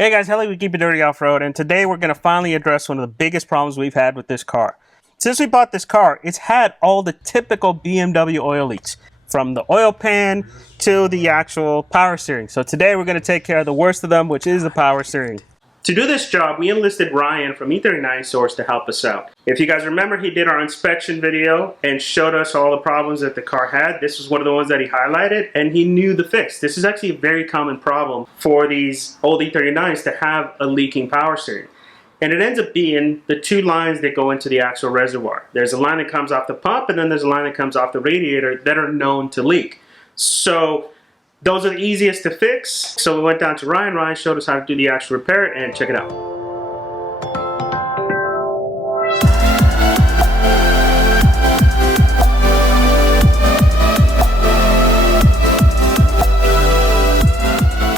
Hey guys, Helly, we keep it dirty off-road, and today we're going to finally address one of the biggest problems we've had with this car. Since we bought this car, it's had all the typical BMW oil leaks, from the oil pan to the actual power steering. So today we're going to take care of the worst of them, which is the power steering. To do this job, we enlisted Ryan from E39 Source to help us out. If you guys remember, he did our inspection video and showed us all the problems that the car had. This was one of the ones that he highlighted, and he knew the fix. This is actually a very common problem for these old E39s to have a leaking power steering. And it ends up being the two lines that go into the actual reservoir. There's a line that comes off the pump, and then there's a line that comes off the radiator that are known to leak. So those are the easiest to fix. So we went down to Ryan. Ryan showed us how to do the actual repair, and check it out.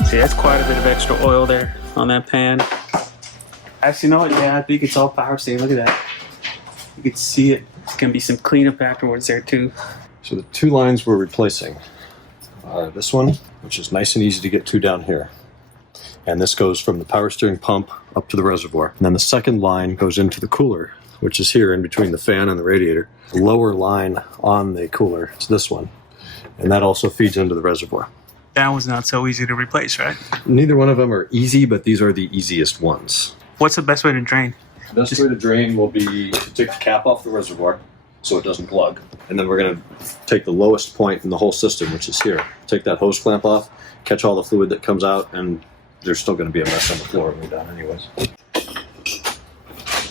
See, that's quite a bit of extra oil there on that pan. Actually, you know what? Yeah, I think it's all power steering. Look at that. You can see it. It's going to be some cleanup afterwards there too. So the two lines we're replacing are this one, which is nice and easy to get to down here. And this goes from the power steering pump up to the reservoir. And then the second line goes into the cooler, which is here in between the fan and the radiator. The lower line on the cooler is this one. And that also feeds into the reservoir. That one's not so easy to replace, right? Neither one of them are easy, but these are the easiest ones. What's the best way to drain? The best way to drain will be to take the cap off the reservoir so it doesn't plug. And then we're going to take the lowest point in the whole system, which is here. Take that hose clamp off, catch all the fluid that comes out, and there's still going to be a mess on the floor when we're done anyways.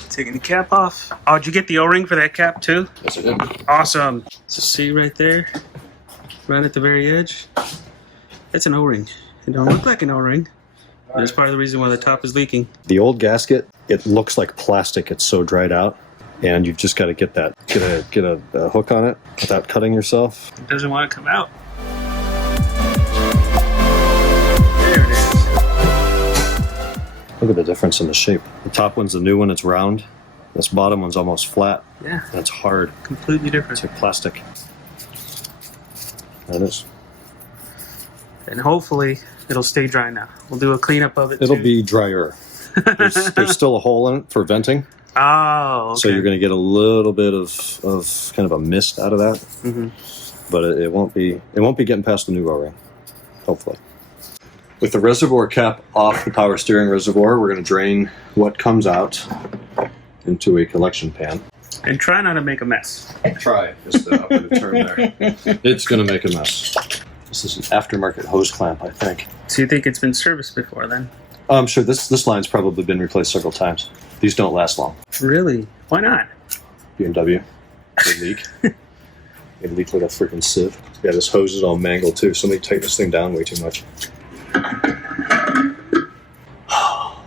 Taking the cap off. Oh, did you get the O-ring for that cap too? Yes, I did. Awesome. So see right there, right at the very edge, that's an O-ring. It don't look like an O-ring. That's part of the reason why the top is leaking. The old gasket, it looks like plastic. It's so dried out. And you've just got to get that, get a hook on it without cutting yourself. It doesn't want to come out. There it is. Look at the difference in the shape. The top one's the new one, it's round. This bottom one's almost flat. Yeah. And it's hard. Completely different. It's like plastic. That is. And hopefully it'll stay dry now. We'll do a cleanup of it. It'll be drier. There's still a hole in it for venting. Oh, okay. So you're going to get a little bit of kind of a mist out of that, but it won't be getting past the new O-ring, hopefully. With the reservoir cap off the power steering reservoir, we're going to drain what comes out into a collection pan. And try not to make a mess. Try is the operative term there. It's going to make a mess. This is an aftermarket hose clamp, I think. So you think it's been serviced before then? I'm sure this line's probably been replaced several times. These don't last long. Really? Why not? BMW. They leak. They leak like a freaking sieve. Yeah, this hose is all mangled too. Somebody tighten this thing down way too much.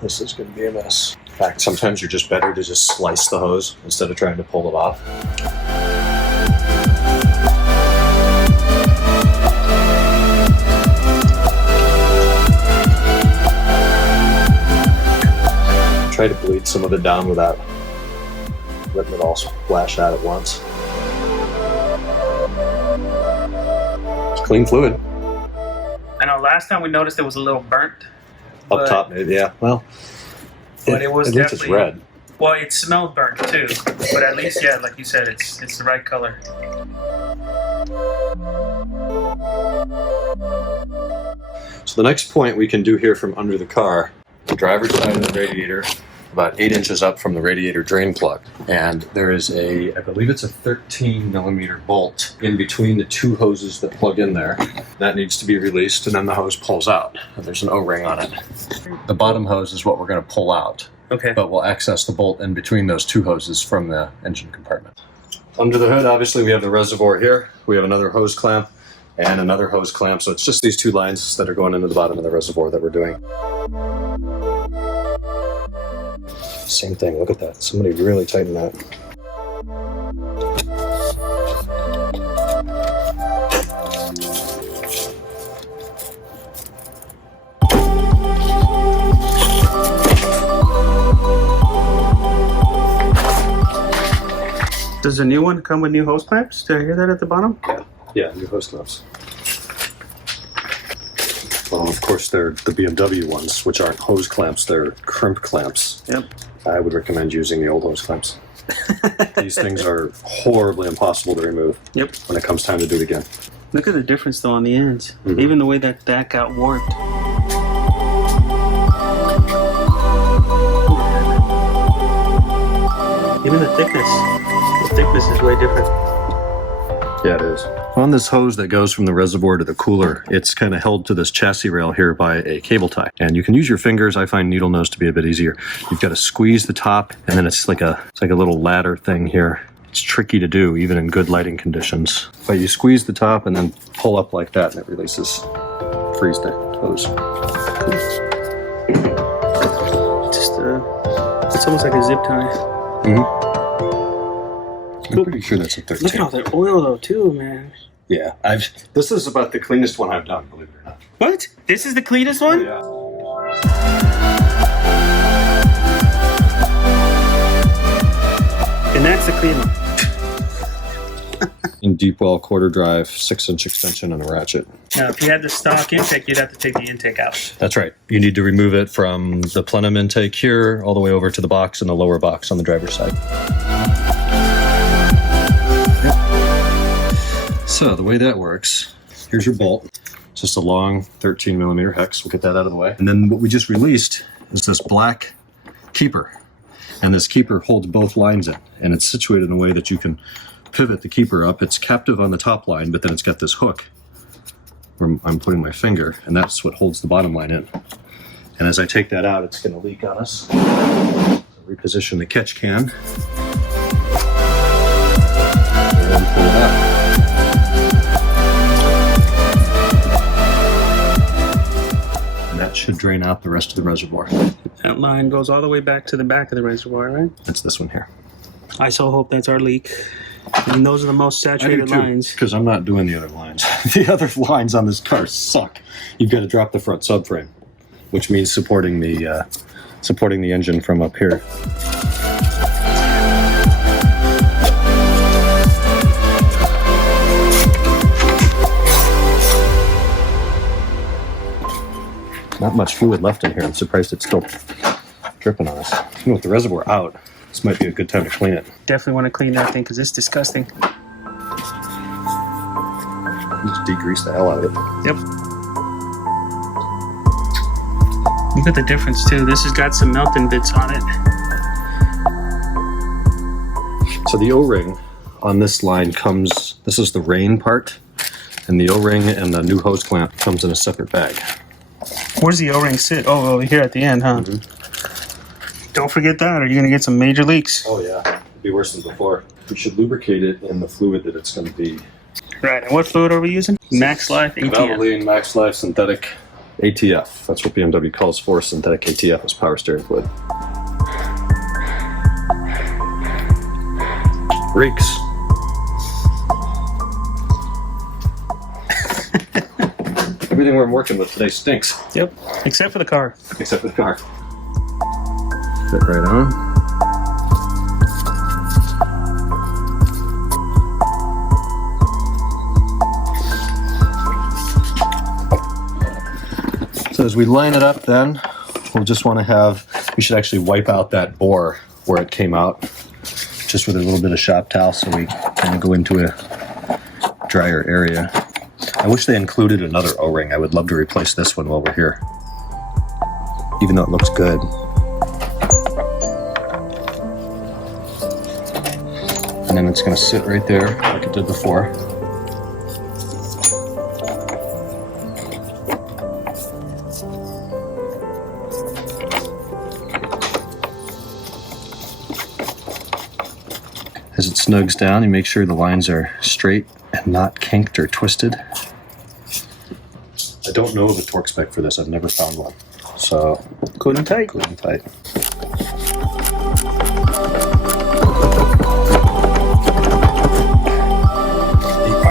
This is going to be a mess. In fact, sometimes you're just better to just slice the hose instead of trying to pull it off. Try to bleed some of it down without letting it all splash out at once. It's clean fluid. I know last time we noticed it was a little burnt. Up top, maybe, yeah. Well, but it was at least it's red. Well, it smelled burnt too. But at least, yeah, like you said, it's the right color. So the next point we can do here from under the car, the driver's side of the radiator, about 8 inches up from the radiator drain plug. And there is I believe it's a 13mm bolt in between the two hoses that plug in there. That needs to be released, and then the hose pulls out. And there's an O-ring on it. The bottom hose is what we're going to pull out. Okay. But we'll access the bolt in between those two hoses from the engine compartment. Under the hood, obviously, we have the reservoir here. We have another hose clamp and another hose clamp. So it's just these two lines that are going into the bottom of the reservoir that we're doing. Same thing, look at that. Somebody really tightened that. Does the new one come with new hose clamps? Did I hear that at the bottom? Yeah, new hose clamps. Of course, they're the BMW ones, which aren't hose clamps, they're crimp clamps. Yep. I would recommend using the old hose clamps. These things are horribly impossible to remove. Yep. When it comes time to do it again. Look at the difference though on the ends. Even the way that got warped. Even the thickness. The thickness is way different. Yeah, it is. On this hose that goes from the reservoir to the cooler, it's kind of held to this chassis rail here by a cable tie. And you can use your fingers. I find needle nose to be a bit easier. You've got to squeeze the top, and then it's like a little ladder thing here. It's tricky to do, even in good lighting conditions. But you squeeze the top and then pull up like that, and it releases. Freeze the hose. It's almost like a zip tie. I'm pretty sure that's a 13. Look at all that oil though too, man. Yeah, this is about the cleanest one I've done, believe it or not. What? This is the cleanest one? Yeah. And that's the clean one. In deep well, quarter drive, 6-inch extension and a ratchet. Now, if you had the stock intake, you'd have to take the intake out. That's right. You need to remove it from the plenum intake here all the way over to the box and the lower box on the driver's side. Yep. So the way that works, here's your bolt. It's just a long 13mm hex. We'll get that out of the way. And then what we just released is this black keeper. And this keeper holds both lines in. And it's situated in a way that you can pivot the keeper up. It's captive on the top line, but then it's got this hook where I'm putting my finger, and that's what holds the bottom line in. And as I take that out, it's going to leak on us. So reposition the catch can. And pull it out. And that should drain out the rest of the reservoir. That line goes all the way back to the back of the reservoir, right? That's this one here. I so hope that's our leak. And those are the most saturated lines. Because I'm not doing the other lines. The other lines on this car suck. You've got to drop the front subframe, which means supporting the engine from up here. Not much fluid left in here. I'm surprised it's still dripping on us. Even with the reservoir out, this might be a good time to clean it. Definitely want to clean that thing because it's disgusting. Just degrease the hell out of it. Yep. Look at the difference too. This has got some melting bits on it. So the O-ring on this line comes, this is the rain part, and the O-ring and the new hose clamp comes in a separate bag. Where's the O-ring sit? Oh, over here at the end, huh? Mm-hmm. Don't forget that or you're going to get some major leaks. Oh yeah, it'd be worse than before. We should lubricate it in the fluid that it's going to be. Right, and what fluid are we using? Max Life ATF. Valvoline Max Life Synthetic ATF. That's what BMW calls for synthetic ATF as power steering fluid. Reeks. Everything we're working with today stinks. Yep, except for the car. Except for the car. Fit right on. So as we line it up then, we'll just want to have, we should actually wipe out that bore where it came out, just with a little bit of shop towel so we kind of go into a drier area. I wish they included another O-ring. I would love to replace this one while we're here, even though it looks good. And then it's going to sit right there like it did before. As it snugs down, you make sure the lines are straight and not kinked or twisted. I don't know of a torque spec for this. I've never found one. So, Good and tight. good and tight.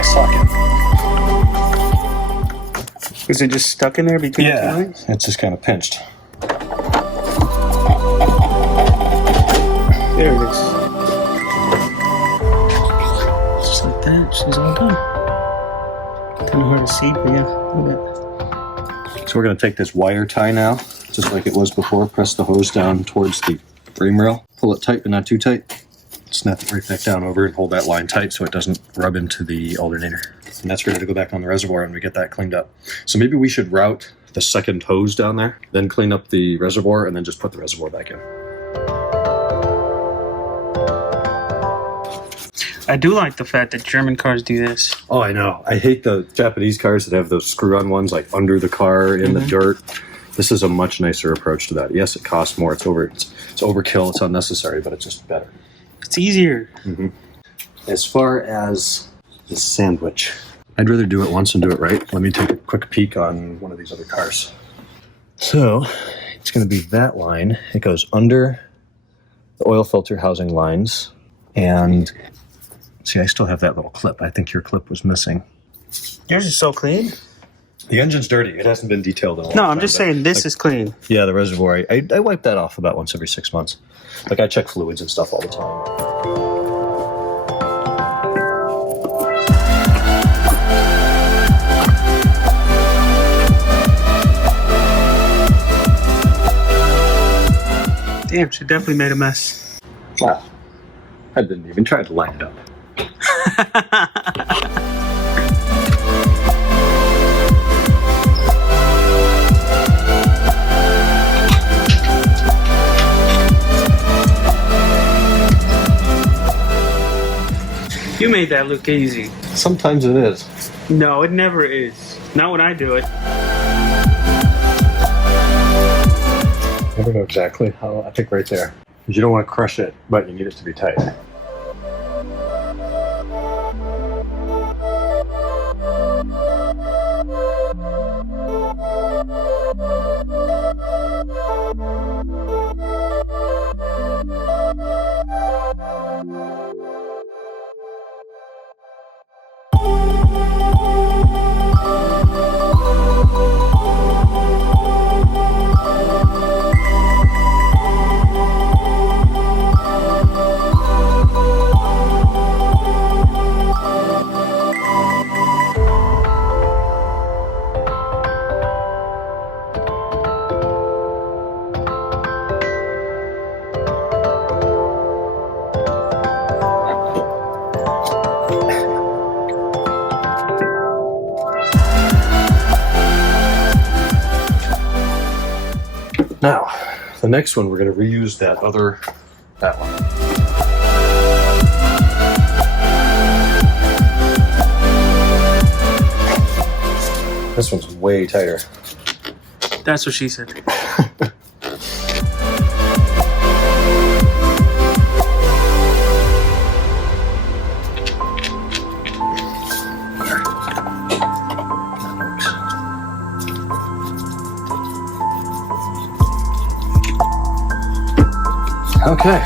Socket. Is it just stuck in there between the two lines? It's just kind of pinched. There it is. Just like that. She's all done. Don't know where to see, but yeah, look at that. So we're going to take this wire tie now, just like it was before. Press the hose down towards the frame rail. Pull it tight but not too tight. Snap it right back down over and hold that line tight so it doesn't rub into the alternator. And that's ready to go back on the reservoir and we get that cleaned up. So maybe we should route the second hose down there, then clean up the reservoir, and then just put the reservoir back in. I do like the fact that German cars do this. Oh, I know. I hate the Japanese cars that have those screw-on ones like under the car in the dirt. This is a much nicer approach to that. Yes, it costs more. It's overkill. It's unnecessary, but it's just better. It's easier. As far as the sandwich, I'd rather do it once and do it right. Let me take a quick peek on one of these other cars. So it's going to be that line. It goes under the oil filter housing lines. And see, I still have that little clip. I think your clip was missing. Yours is so clean. The engine's dirty. It hasn't been detailed in a long No, time. I'm just saying this is clean. Yeah, the reservoir. I wipe that off about once every 6 months. Like I check fluids and stuff all the time. Damn, she definitely made a mess. Wow. I didn't even try to line it up. You made that look easy. Sometimes it is. No, it never is. Not when I do it. I don't know exactly how. I think right there. Because you don't want to crush it, but you need it to be tight. Now, the next one, we're going to reuse that one. This one's way tighter. That's what she said. Okay.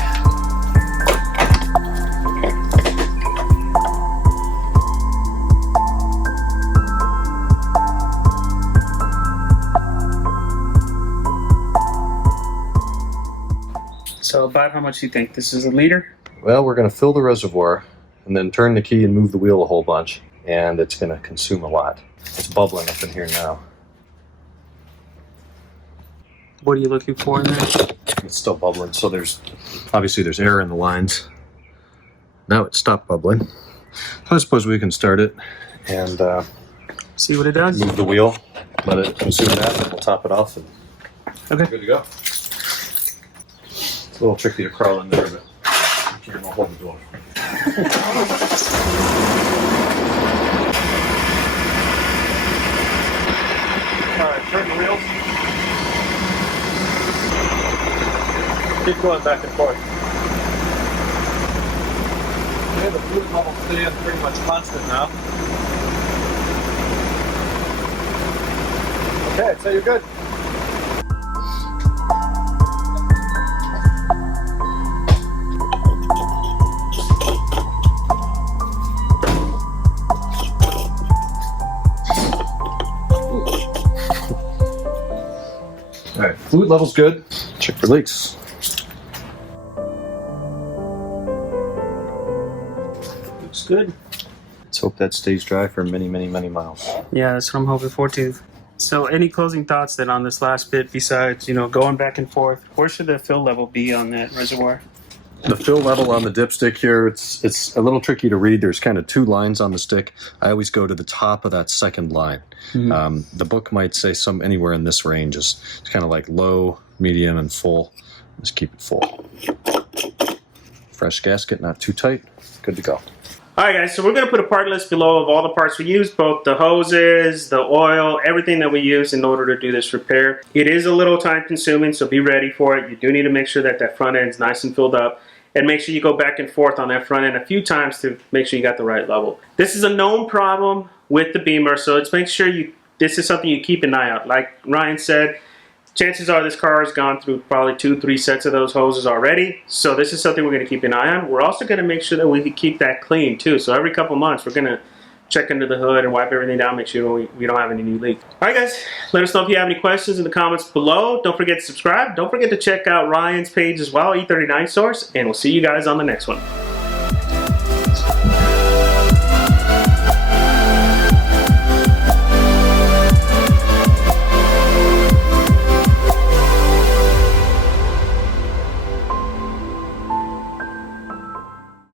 So about how much do you think? This is a liter? Well, we're going to fill the reservoir and then turn the key and move the wheel a whole bunch, and it's going to consume a lot. It's bubbling up in here now. What are you looking for in there? It's still bubbling, so obviously there's air in the lines. Now it stopped bubbling. So I suppose we can start it and see what it does. Move the wheel, let it consume that, and then we'll top it off, and okay, good to go. It's a little tricky to crawl in there, but I can't hold the door. All right, turn the wheels. Keep going back and forth. Okay, the fluid level staying pretty much constant now. Okay, so you're good. All right, fluid level's good. Check for leaks. Looks good. Let's hope that stays dry for many, many, many miles. Yeah, that's what I'm hoping for too. So any closing thoughts then on this last bit besides, you know, going back and forth? Where should the fill level be on that reservoir? The fill level on the dipstick here, it's a little tricky to read. There's kind of two lines on the stick. I always go to the top of that second line. The book might say some anywhere in this range. It's kind of like low, medium, and full. Just keep it full. Fresh gasket, not too tight. Good to go. Alright guys, so we're going to put a part list below of all the parts we use, both the hoses, the oil, everything that we use in order to do this repair. It is a little time consuming, so be ready for it. You do need to make sure that that front end is nice and filled up, and make sure you go back and forth on that front end a few times to make sure you got the right level. This is a known problem with the Beamer, so let's make sure this is something you keep an eye out. Like Ryan said, chances are this car has gone through probably 2-3 sets of those hoses already. So this is something we're going to keep an eye on. We're also going to make sure that we keep that clean too. So every couple months we're going to check under the hood and wipe everything down, make sure we don't have any new leaks. Alright guys, let us know if you have any questions in the comments below. Don't forget to subscribe. Don't forget to check out Ryan's page as well, E39 Source. And we'll see you guys on the next one.